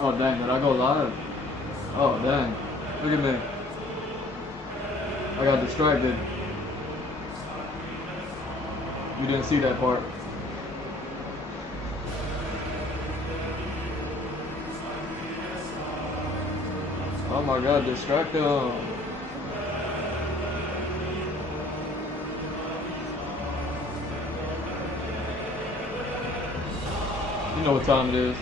Oh dang, did I go live? Oh dang. Look at me. I got distracted. You didn't see that part. Oh my god, distract him. You know what time it is.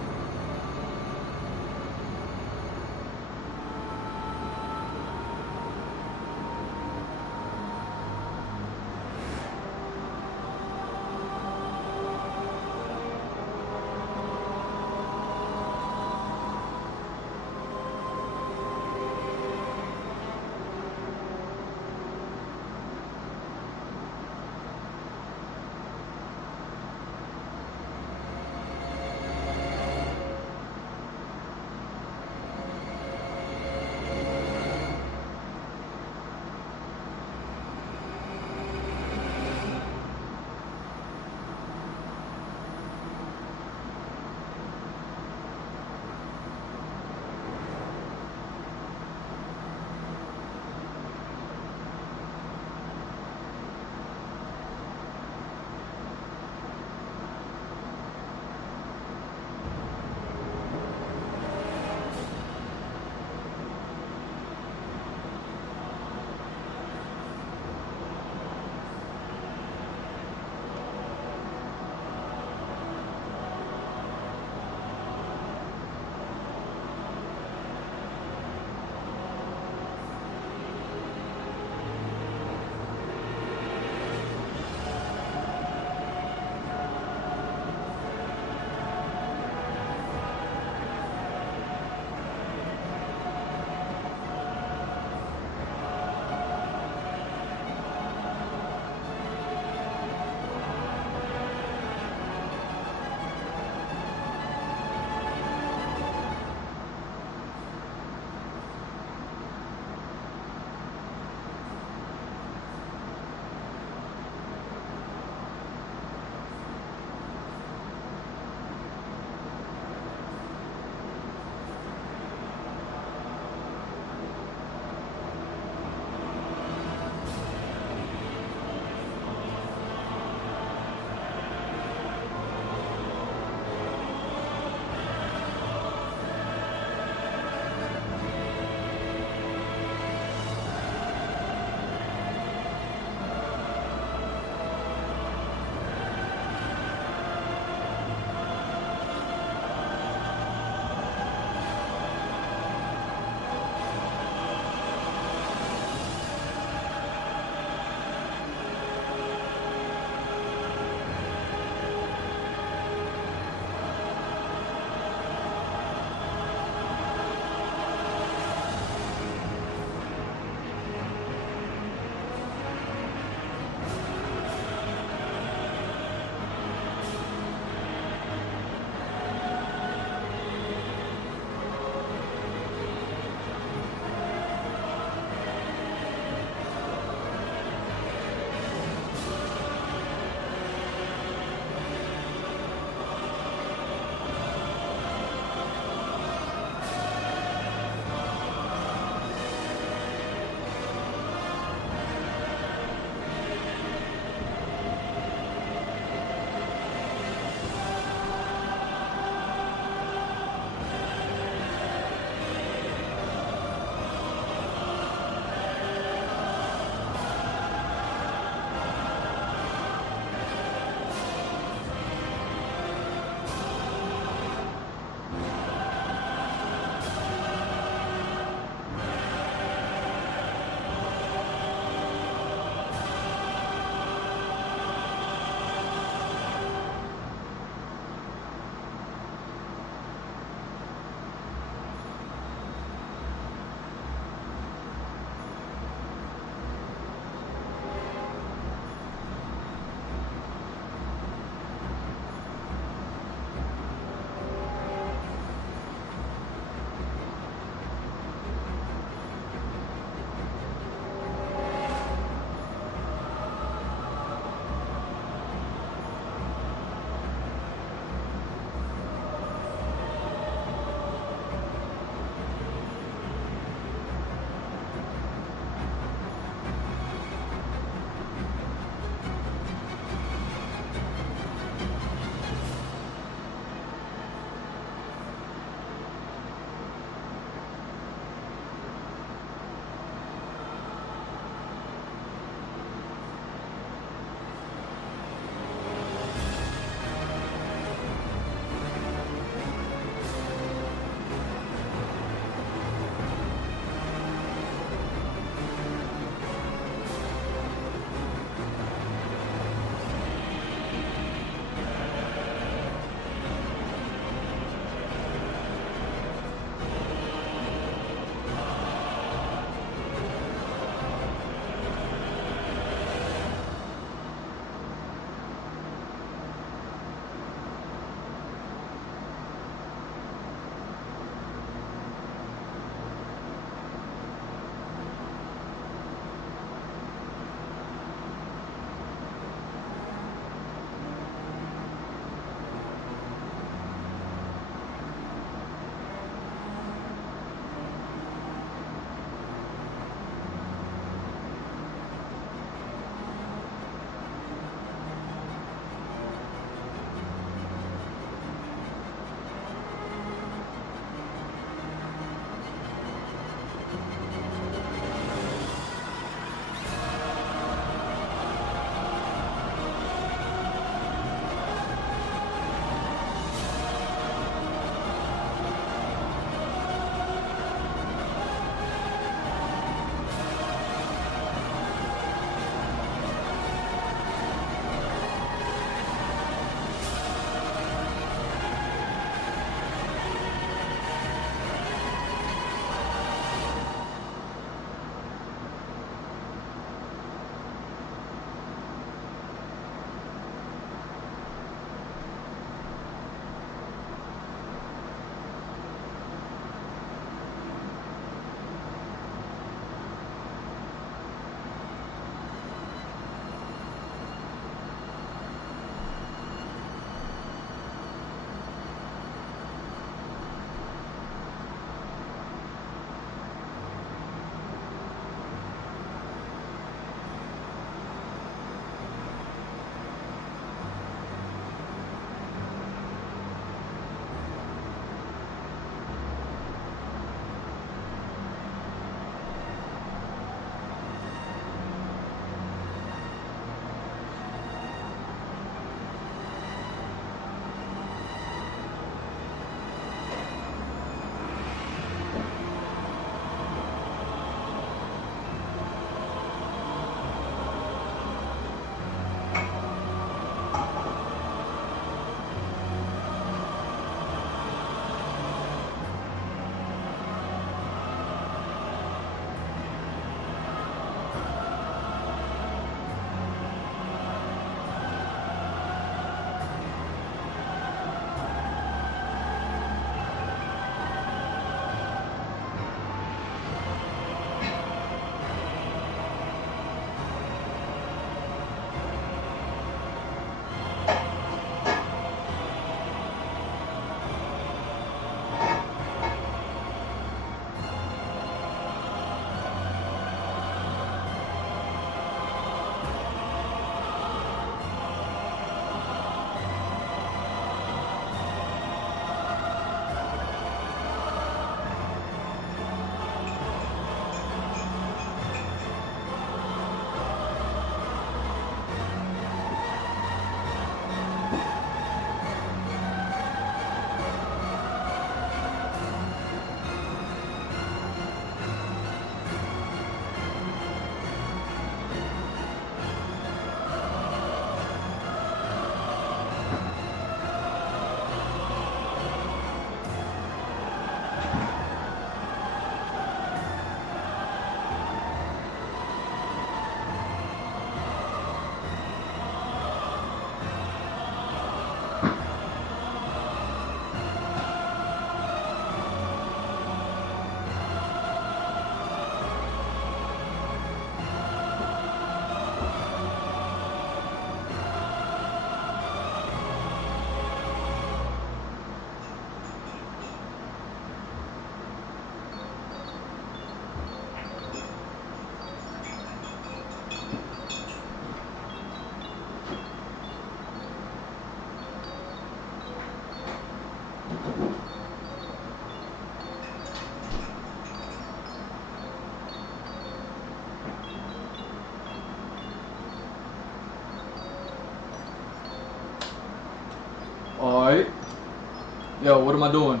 Yo, what am I doing?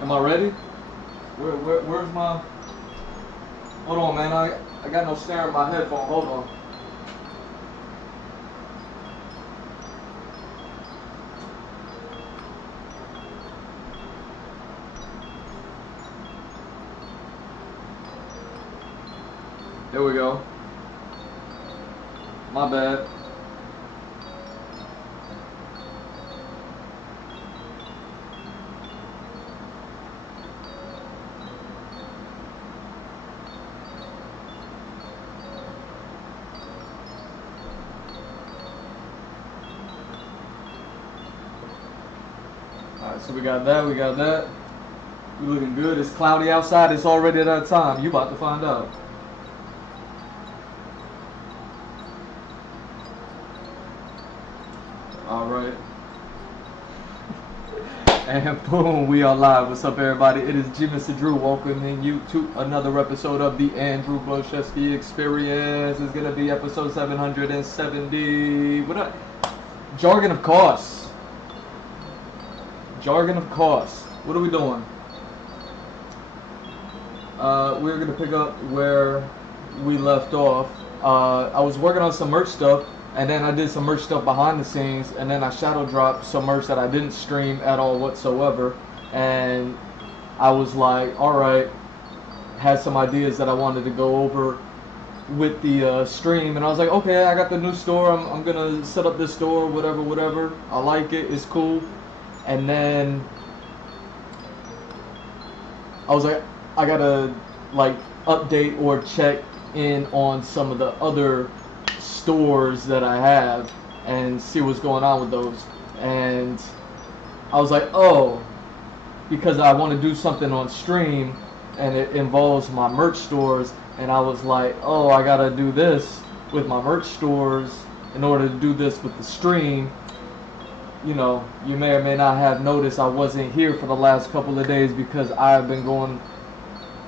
Am I ready? Where's my... Hold on, man. I got no snare in my headphone. Hold on. There we go. My bad. Alright, so we got that, we got that. You looking good. It's cloudy outside. It's already that time. You about to find out. Alright. And boom, we are live. What's up, everybody? It is Mr. Drew welcoming you to another episode of the Andrew Bolshevsky Experience. It's going to be episode 770. What up? Jargon of course. Jargon of course. What are we doing? We're going to pick up where we left off. I was working on some merch stuff, and then I did some merch stuff behind the scenes, and then I shadow dropped some merch that I didn't stream at all whatsoever, and I was like, alright, had some ideas that I wanted to go over with the stream, and I was like, okay, I got the new store, I'm gonna set up this store, whatever, I like it, it's cool. And then I was like, I gotta like update or check in on some of the other stores that I have and see what's going on with those. And I was like, oh, because I want to do something on stream and it involves my merch stores, and I was like, oh, I gotta do this with my merch stores in order to do this with the stream. You know, you may or may not have noticed I wasn't here for the last couple of days because I've been going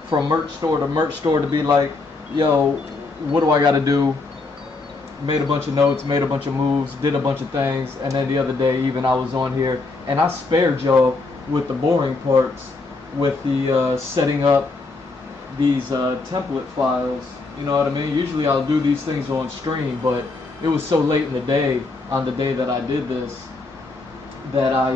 from merch store to merch store to be like, yo, what do I gotta do? Made a bunch of notes, made a bunch of moves, did a bunch of things, and then the other day even I was on here and I spared y'all with the boring parts, with the setting up these template files. You know what I mean? Usually I'll do these things on stream, but it was so late in the day, on the day that I did this, that I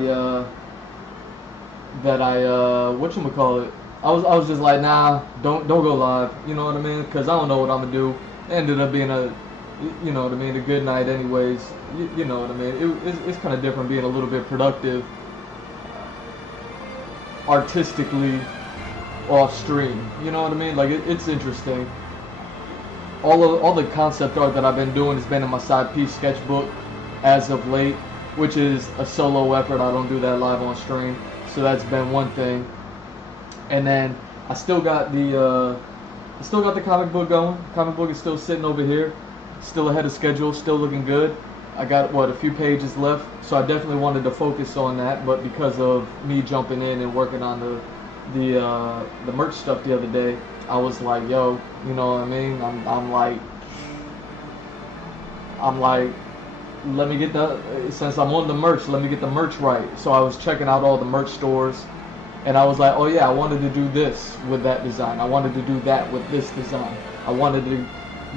whatchamacallit, I was just like, nah, don't go live, you know what I mean? Because I don't know what I'm gonna do. It ended up being a, you know what I mean, a good night anyways. You know what I mean? It's kind of different being a little bit productive artistically off stream. You know what I mean? Like it's interesting. All the concept art that I've been doing has been in my side piece sketchbook as of late, which is a solo effort. I don't do that live on stream, so that's been one thing. And then I still got the comic book going. Comic book is still sitting over here, still ahead of schedule, still looking good. I got a few pages left, so I definitely wanted to focus on that. But because of me jumping in and working on the merch stuff the other day, I was like, yo, you know what I mean? I'm like, let me get since I'm on the merch, let me get the merch right. So I was checking out all the merch stores, and I was like, oh yeah, I wanted to do this with that design. I wanted to do that with this design. I wanted to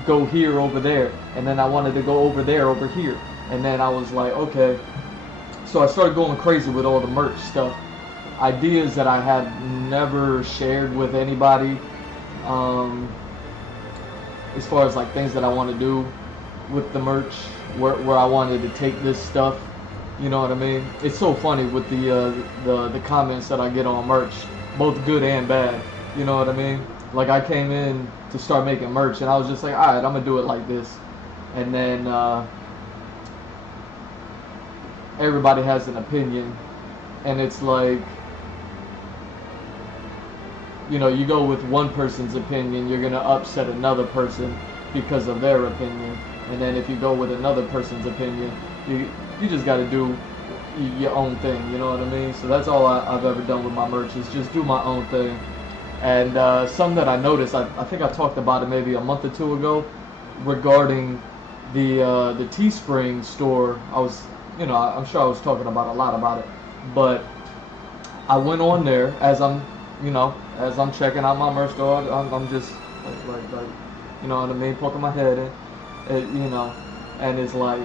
go here over there, and then I wanted to go over there over here. And then I was like, okay. So I started going crazy with all the merch stuff. Ideas that I had never shared with anybody, as far as like things that I want to do with the merch, where I wanted to take this stuff. You know what I mean? It's so funny with the comments that I get on merch, both good and bad. You know what I mean? Like I came in to start making merch, and I was just like, all right, I'm gonna do it like this. And then everybody has an opinion, and it's like, you know, you go with one person's opinion, you're gonna upset another person because of their opinion. And then if you go with another person's opinion, you just got to do your own thing, you know what I mean? So that's all I've ever done with my merch, is just do my own thing. And something that I noticed, I think I talked about it maybe a month or two ago, regarding the Teespring store. I was, you know, I'm sure I was talking about a lot about it, but I went on there as I'm, as I'm checking out my merch store. I'm just like, you know what I mean, poking my head in, and it's like,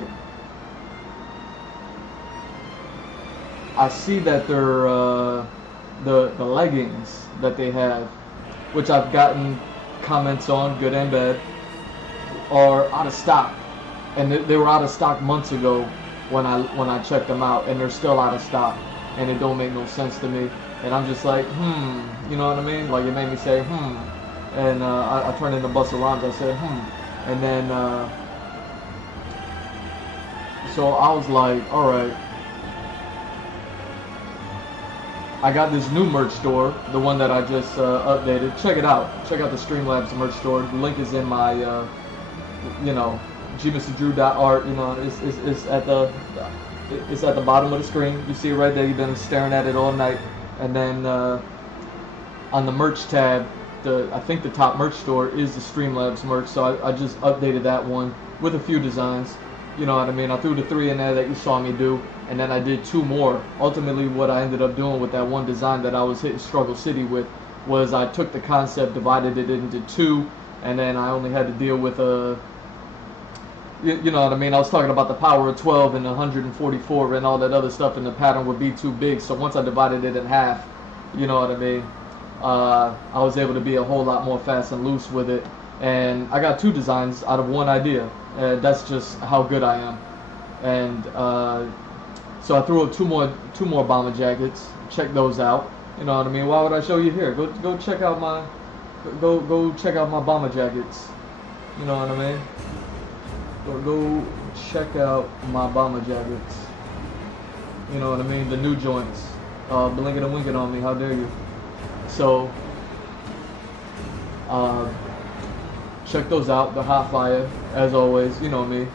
I see that they're the leggings that they have, which I've gotten comments on, good and bad, are out of stock, and they were out of stock months ago when I checked them out, and they're still out of stock, and it don't make no sense to me, and I'm just like, you know what I mean? Like, it made me say, and I turned into Busta Rhymes. I said, and then so I was like, all right. I got this new merch store, the one that I just updated. Check it out. Check out the Streamlabs merch store. The link is in my, gmrdrew.art. It's at the bottom of the screen. You see it right there. You've been staring at it all night. And then on the merch tab, I think the top merch store is the Streamlabs merch. So I just updated that one with a few designs. You know what I mean? I threw the 3 in there that you saw me do, and then I did 2 more. Ultimately, what I ended up doing with that one design that I was hitting Struggle City with was I took the concept, divided it into 2, and then I only had to deal with you know what I mean? I was talking about the power of 12 and 144 and all that other stuff, and the pattern would be too big. So once I divided it in half, you know what I mean? I was able to be a whole lot more fast and loose with it. And I got 2 designs out of 1 idea. That's just how good I am. And so I threw up two more bomber jackets. Check those out. You know what I mean? Why would I show you here? Go check out my check out my bomber jackets. You know what I mean? Go check out my bomber jackets. You know what I mean? The new joints. Blinking and winking on me. How dare you? So check those out. The hot fire, as always. You know me,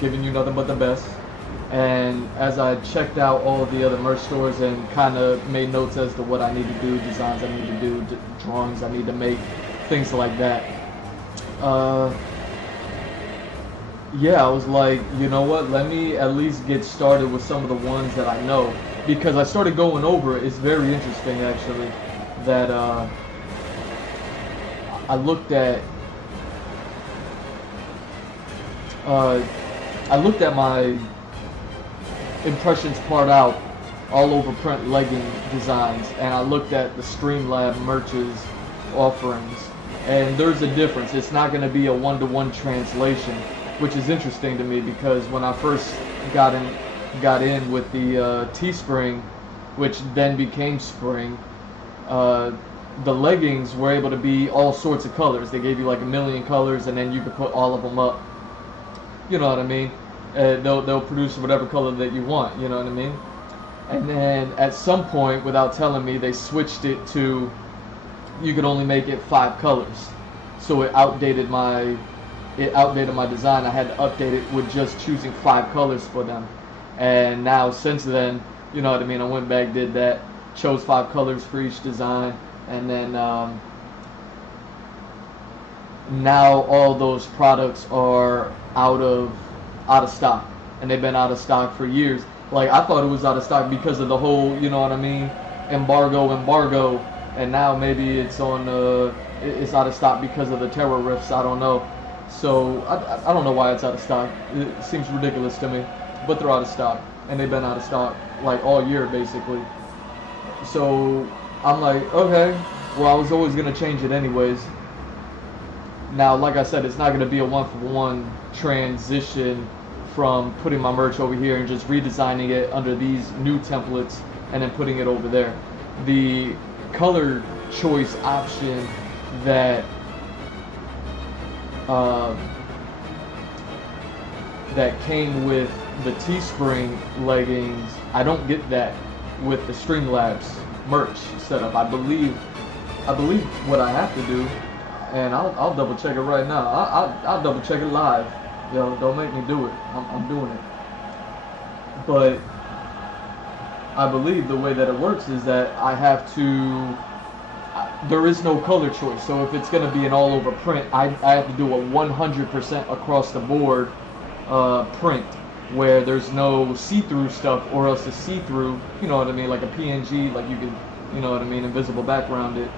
giving you nothing but the best. And as I checked out all of the other merch stores and kind of made notes as to what I need to do, designs I need to do, drawings I need to make, things like that. Yeah, I was like, you know what? Let me at least get started with some of the ones that I know, because I started going over it. It's very interesting, actually, that I looked at my impressions part out all over print legging designs, and I looked at the Streamlab merch's offerings, and there's a difference. It's not going to be a one-to-one translation, which is interesting to me, because when I first got in with the Teespring, which then became Spring, the leggings were able to be all sorts of colors. They gave you like 1 million colors, and then you could put all of them up. You know what I mean? They'll produce whatever color that you want. You know what I mean? And then at some point, without telling me, they switched it to you could only make it 5 colors. So it outdated my design. I had to update it with just choosing 5 colors for them. And now since then, you know what I mean, I went back, did that, chose 5 colors for each design, and then now all those products are out of stock, and they've been out of stock for years. Like, I thought it was out of stock because of the whole, you know what I mean, embargo, and now maybe it's it's out of stock because of the terror rifts. I don't know. So I don't know why it's out of stock. It seems ridiculous to me, but they're out of stock, and they've been out of stock like all year basically. So I'm like, okay, well, I was always gonna change it anyways. Now, like I said, it's not gonna be a one-for-one transition from putting my merch over here and just redesigning it under these new templates and then putting it over there. The color choice option that came with the Teespring leggings, I don't get that with the Streamlabs merch setup. I believe what I have to do, and I'll double check it right now. I'll double check it live. Yo, don't make me do it. I'm doing it. But I believe the way that it works is that I have to. There is no color choice. So if it's going to be an all-over print, I have to do a 100% across the board print. where there's no see-through stuff, or else the see-through, you know what I mean, like a PNG, like you can, you know what I mean, invisible background it.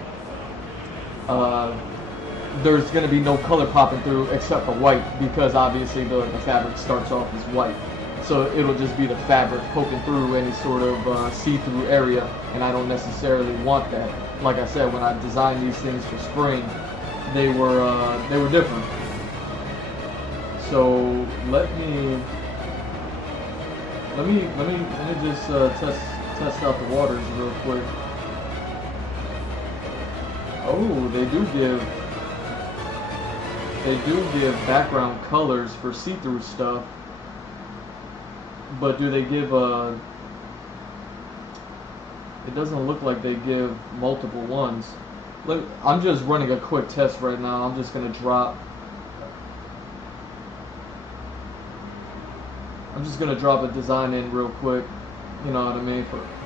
There's going to be no color popping through except for white, because obviously the fabric starts off as white. So it'll just be the fabric poking through any sort of see-through area, and I don't necessarily want that. Like I said, when I designed these things for spring, they were different. So let me just test out the waters real quick. Oh, they do give background colors for see-through stuff, but do they give it doesn't look like they give multiple ones. I'm just running a quick test right now. I'm just gonna drop a design in real quick, you know what I mean,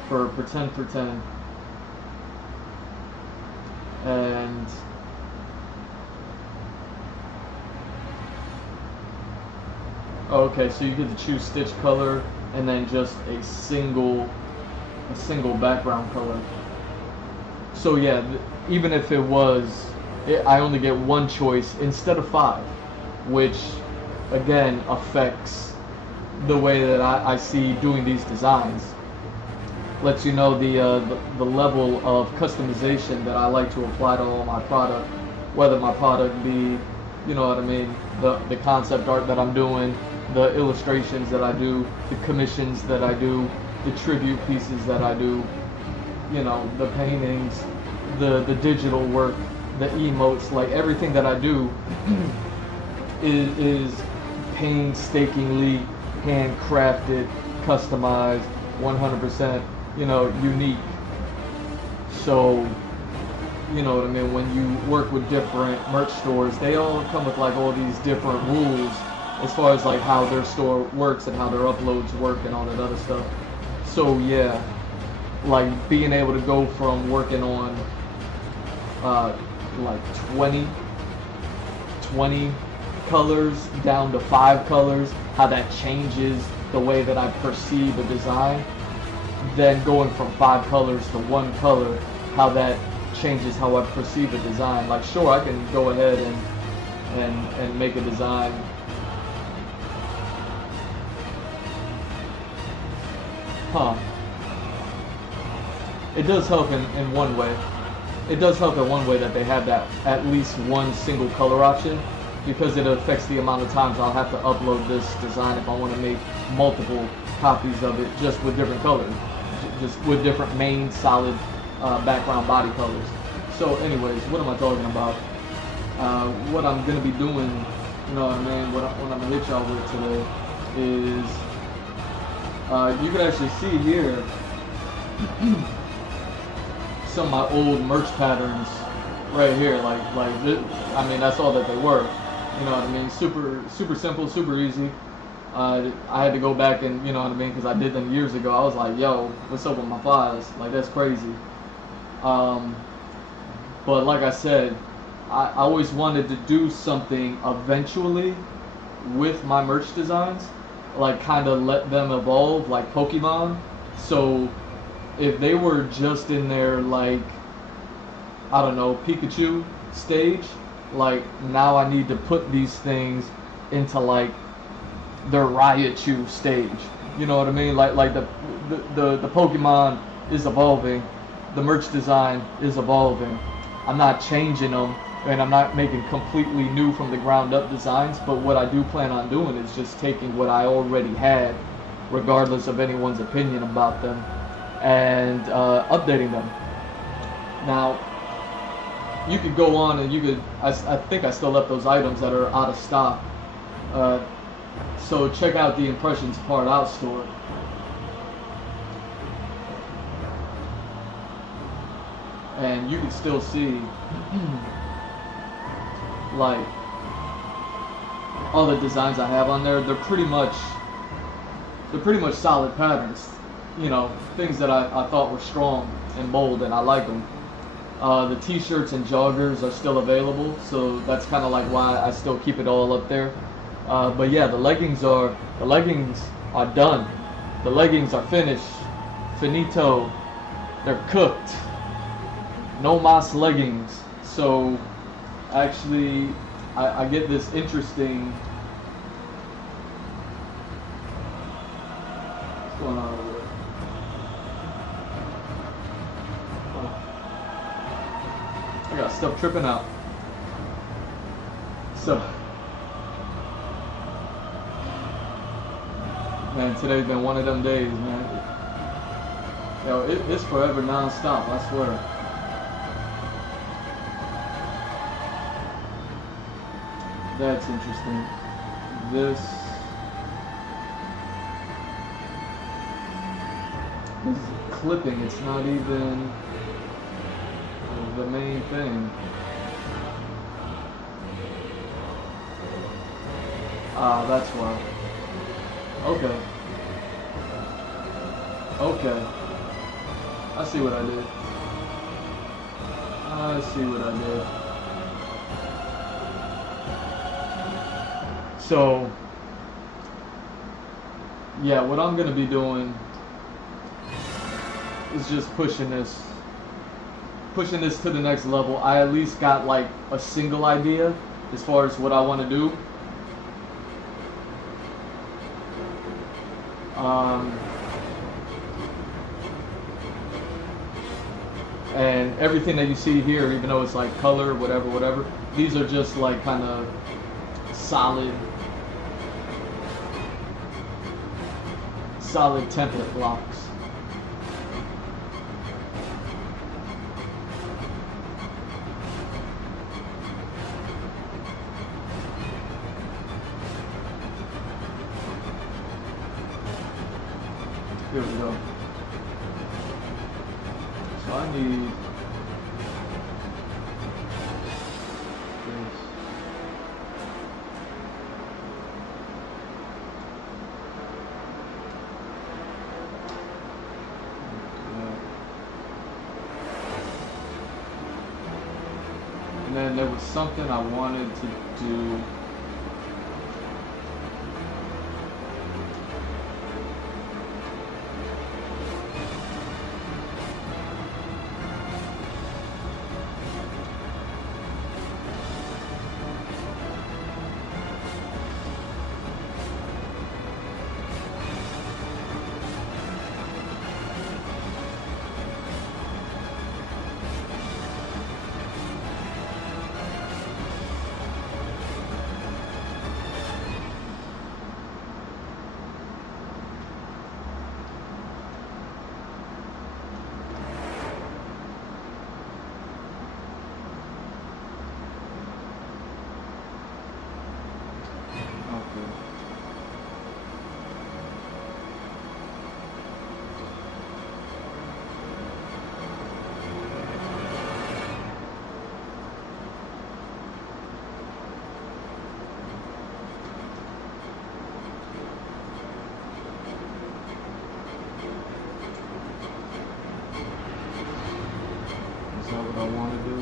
for pretend. And okay, so you get to choose stitch color and then just a single background color. So yeah, even if I only get one choice instead of 5, which again affects the way that I see doing these designs. Lets you know the level of customization that I like to apply to all my product, whether my product be, you know what I mean, the concept art that I'm doing, the illustrations that I do, the commissions that I do, the tribute pieces that I do, you know, the paintings, the digital work, the emotes, like everything that I do is painstakingly handcrafted, customized, 100%, you know, unique. So, you know what I mean, when you work with different merch stores, they all come with like all these different rules as far as like how their store works and how their uploads work and all that other stuff. So yeah, like being able to go from working on like 20 colors down to 5 colors, how that changes the way that I perceive a design. Then going from 5 colors to 1 color, how that changes how I perceive a design. Like sure, I can go ahead and make a design. It does help in one way. It does help in one way that they have that at least one single color option, because it affects the amount of times I'll have to upload this design if I want to make multiple copies of it, just with different colors, just with different main solid background body colors. So anyways, what am I talking about? What I'm going to be doing, you know what I mean, what I'm going to hit y'all with today is, you can actually see here some of my old merch patterns right here. Like this, I mean, that's all that they were. You know what I mean? Super simple, super easy. I had to go back and, you know what I mean, because I did them years ago. I was like, yo, what's up with my files? Like, that's crazy. But like I said, I always wanted to do something eventually with my merch designs, like kind of let them evolve like Pokemon. So if they were just in their, like, I don't know, Pikachu stage, like now I need to put these things into like their Raichu stage. You know what I mean? Like the Pokemon is evolving, the merch design is evolving. I'm not changing them, and I'm not making completely new from the ground up designs, but what I do plan on doing is just taking what I already had, regardless of anyone's opinion about them, and updating them. Now, you could go on and you could, I think I still left those items that are out of stock. So check out the Impressions Part Out store. And you can still see like all the designs I have on there. They're pretty much solid patterns. You know, things that I thought were strong and bold, and I like them. The t-shirts and joggers are still available, so that's kind of like why I still keep it all up there. But yeah, the leggings are done. The leggings are finished. Finito. They're cooked. No mas leggings. So actually, I get this interesting. What's going on over there? I got stuff tripping out. So, man, today's been one of them days, man. Yo, it's forever non-stop, I swear. That's interesting. This is clipping, it's not even the main thing. Ah, that's why. Okay. Okay. I see what I did. I see what I did. So, yeah, what I'm gonna be doing is just pushing this to the next level. I at least got like a single idea as far as what I want to do. And everything that you see here, even though it's like color, whatever, these are just like kind of solid template blocks. Here we go. So I need this. And then there was something I wanted to do. Is that what I want to do?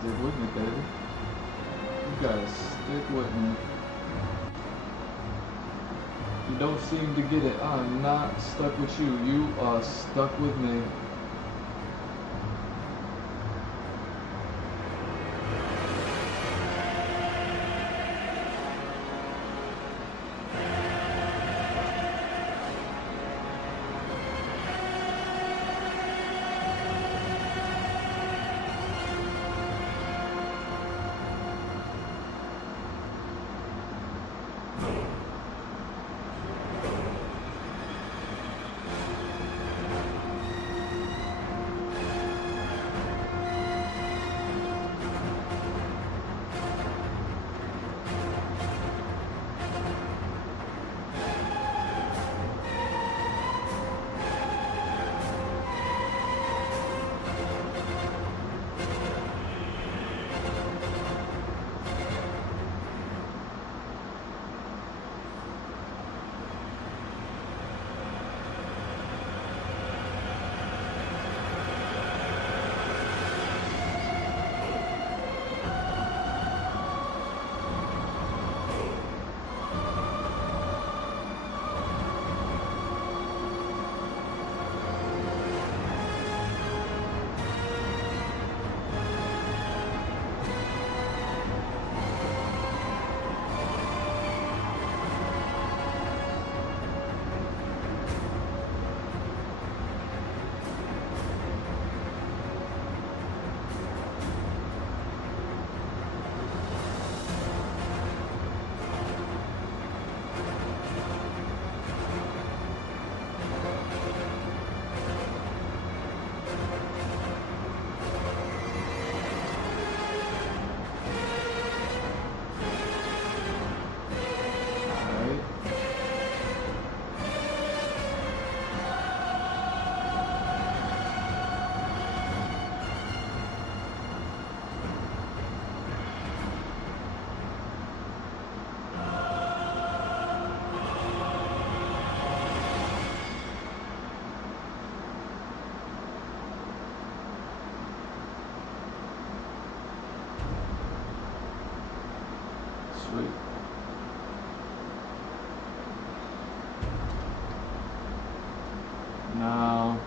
stick with me, baby. You gotta stick with me. You don't seem to get it. I'm not stuck with you. You are stuck with me. Sweet. Now,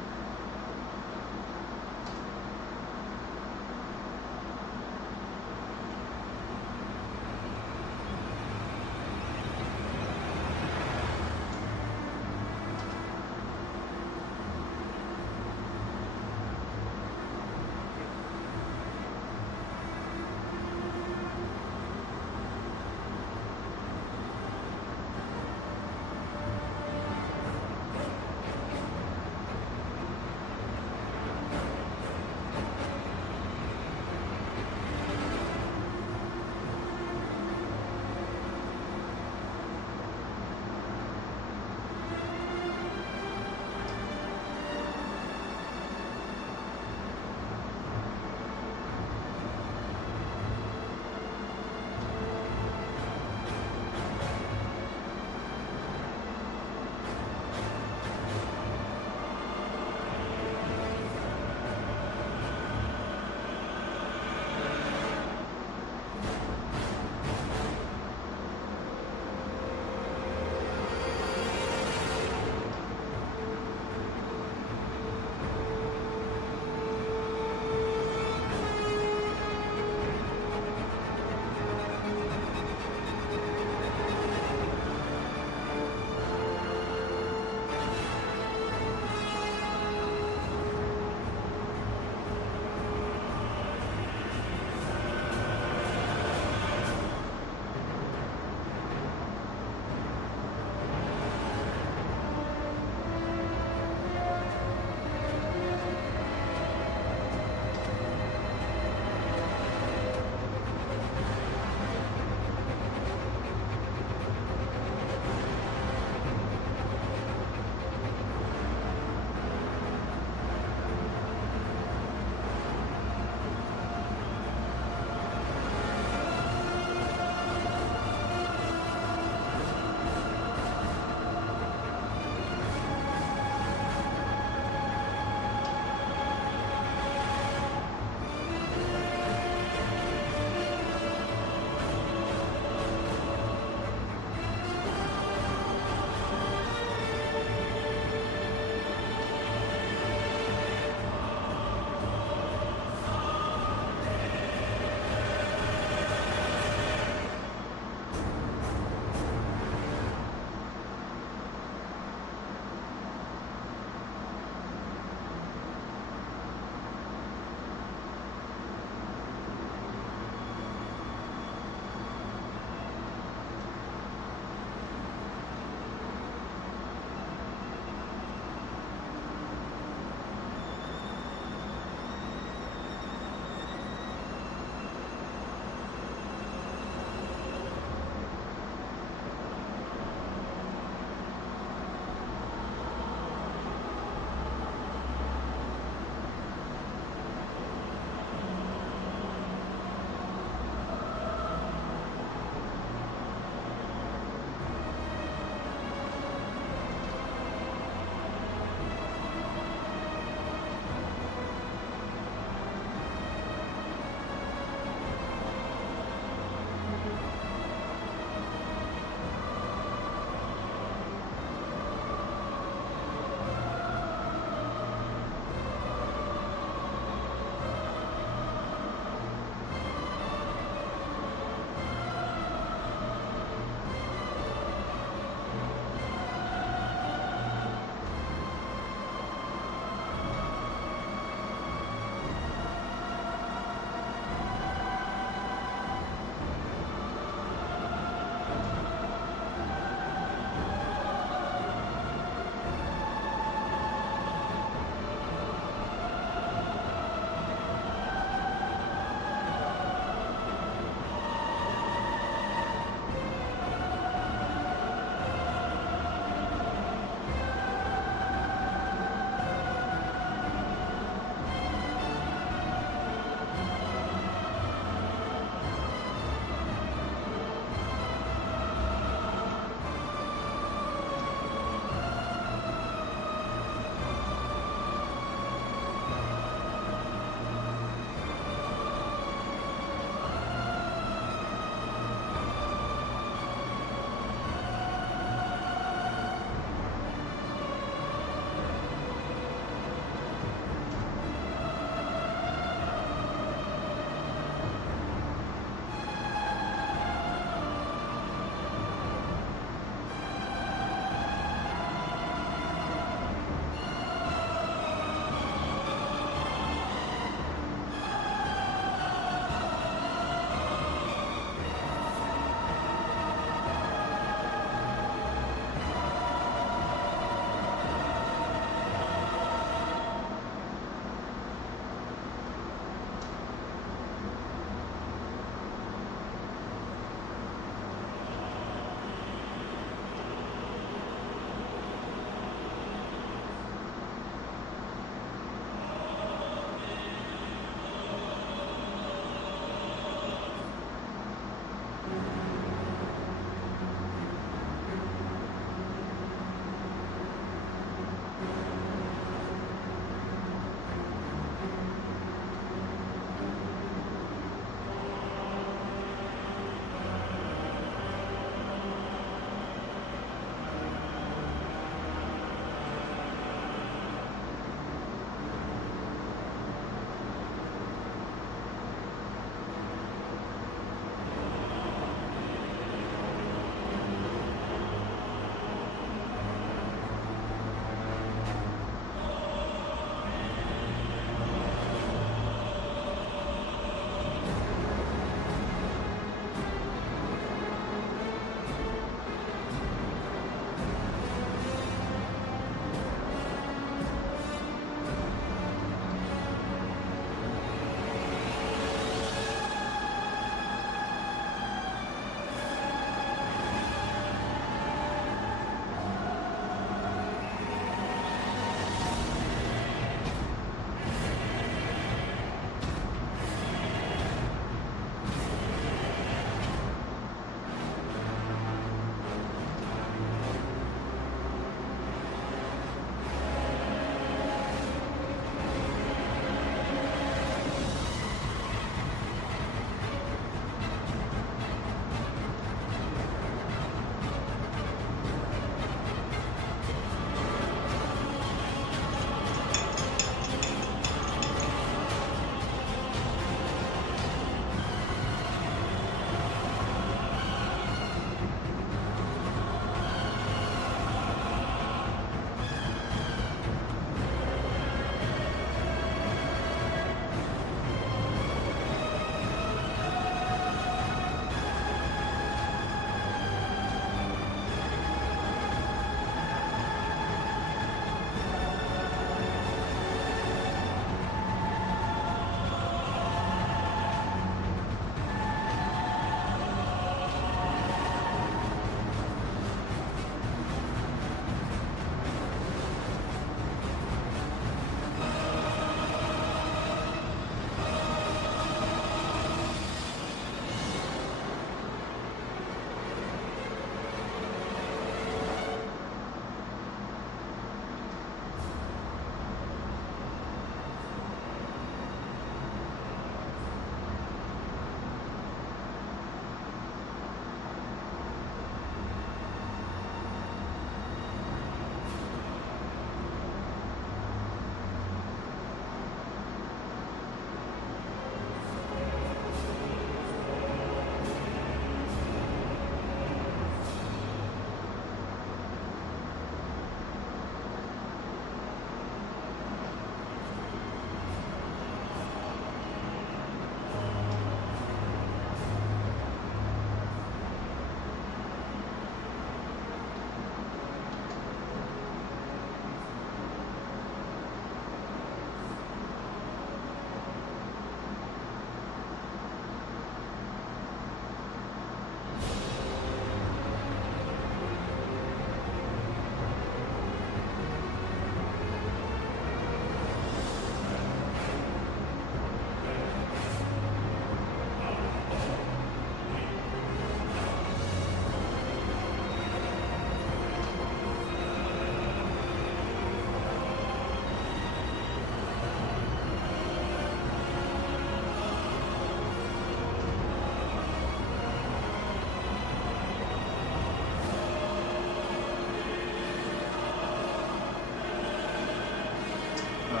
So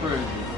crazy.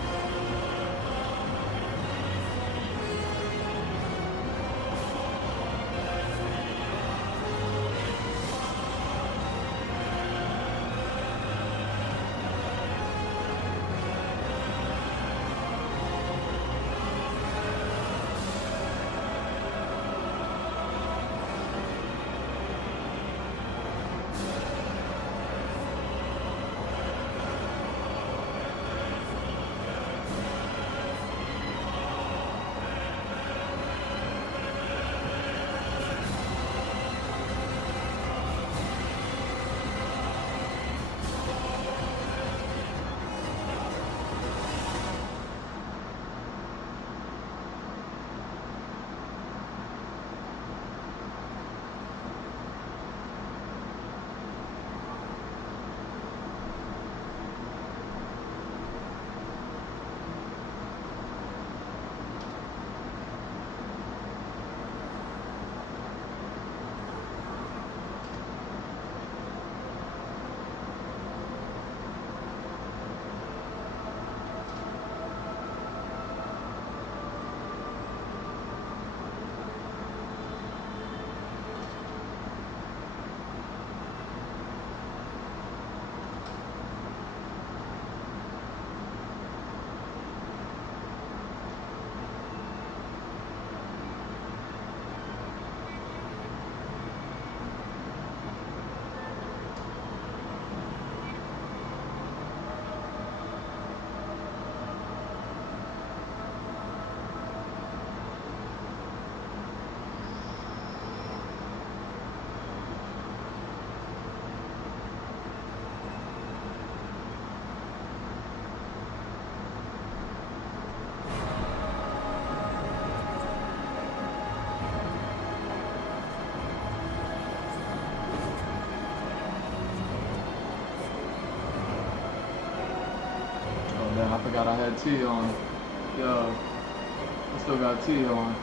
I forgot I had T on. Yo, I still got T on.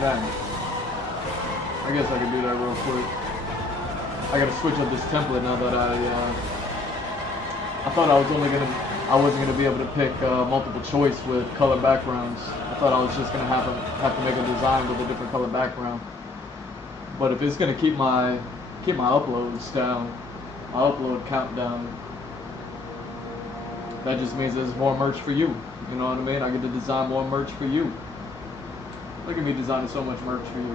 Dang. I guess I can do that real quick. I gotta switch up this template now that I thought I wasn't gonna be able to pick multiple choice with color backgrounds. I thought I was just gonna have to make a design with a different color background. But if it's gonna keep my uploads down, my upload count down, that just means there's more merch for you. You know what I mean? I get to design more merch for you. Look at me designing so much merch for you.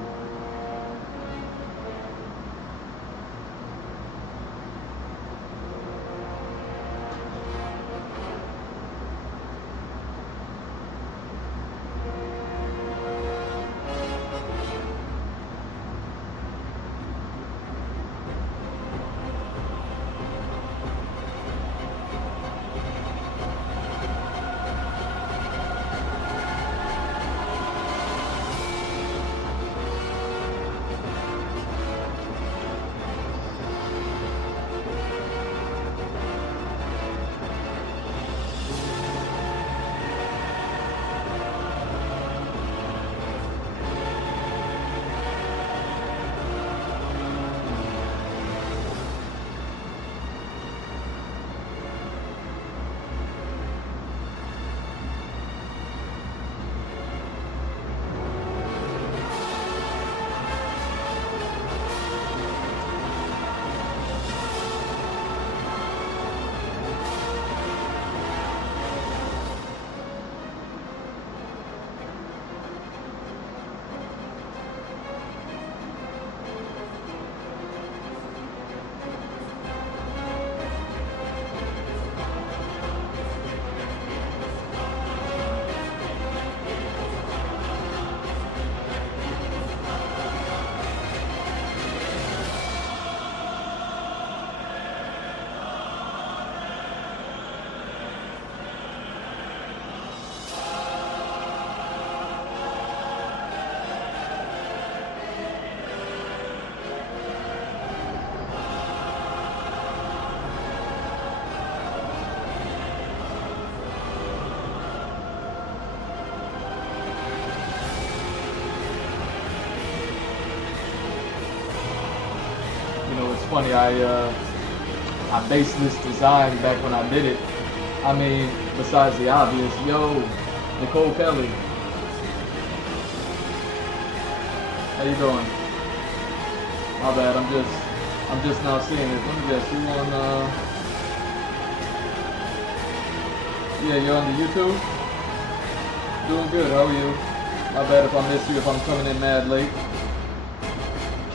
Funny, I based this design back when I did it. I mean, besides the obvious, yo, Nicole Kelly, how you doing? My bad, I'm just now seeing it. Let me guess, you on yeah, you're on the YouTube? Doing good, how are you? My bad if I miss you, if I'm coming in mad late.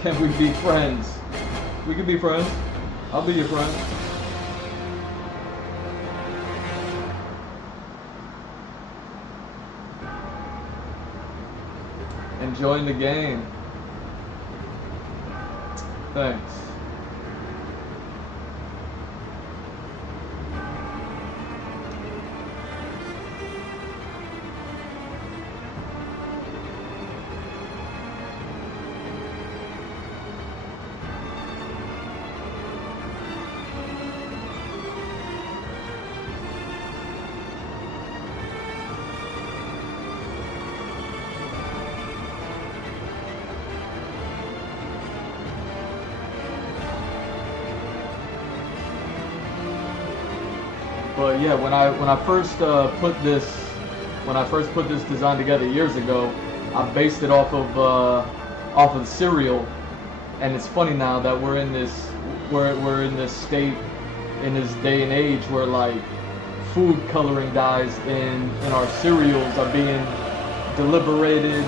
Can we be friends? We can be friends. I'll be your friend. Enjoying the game. Thanks. But yeah, when I first put this design together years ago, I based it off of cereal, and it's funny now that we're in this state, in this day and age where like food coloring dyes in our cereals are being deliberated,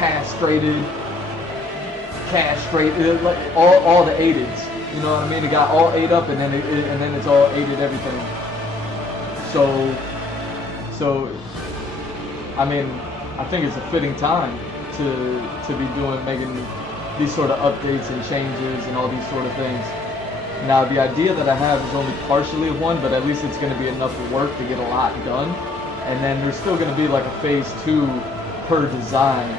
castrated, like all the aideds. You know what I mean? It got all ate up, and then it's all aided everything. So, I mean, I think it's a fitting time to be making these sort of updates and changes and all these sort of things. Now, the idea that I have is only partially of one, but at least it's going to be enough work to get a lot done. And then there's still going to be like a phase 2 per design.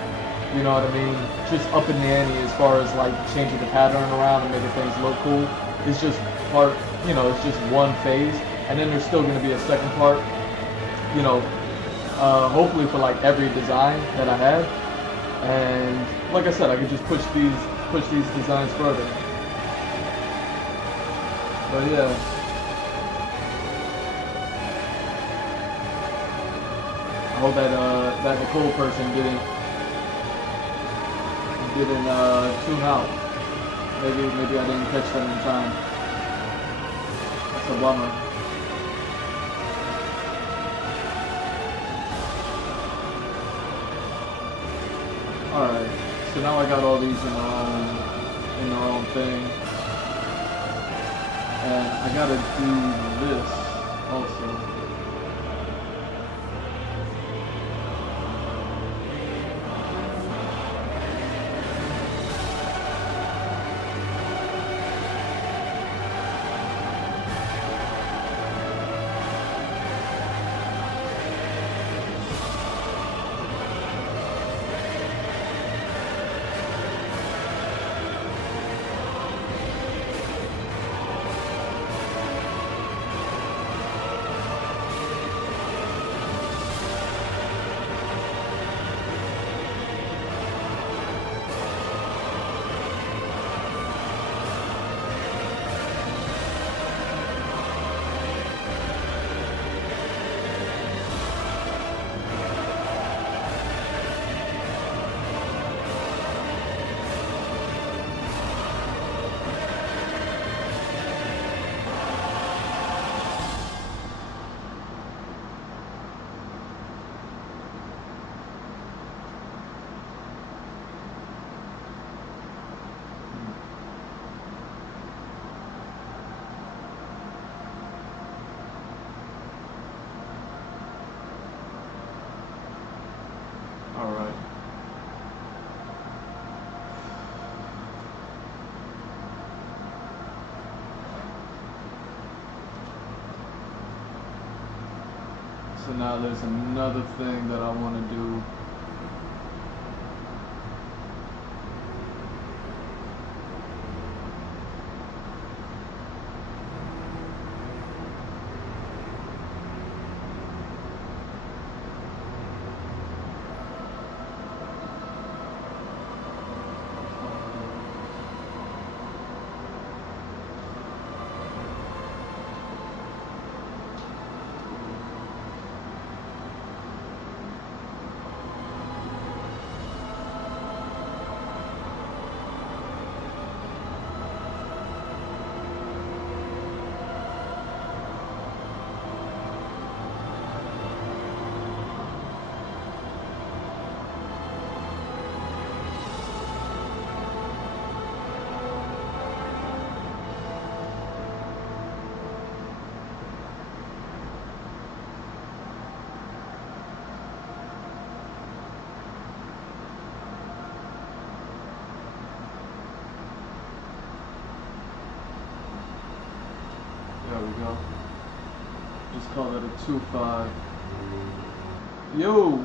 You know what I mean? Just up in the ante as far as like changing the pattern around and making things look cool. It's just part, it's just one phase. And then there's still going to be a second part, hopefully for like every design that I have. And like I said, I could just push these designs further. But yeah. I hope that Nicole person didn't tune out. Maybe I didn't catch them in time. That's a bummer. Alright, so now I got all these in their own thing. And I gotta do this also. Alright. So now there's another thing that I want to do. There we go. Just call it a 2-5. Yo!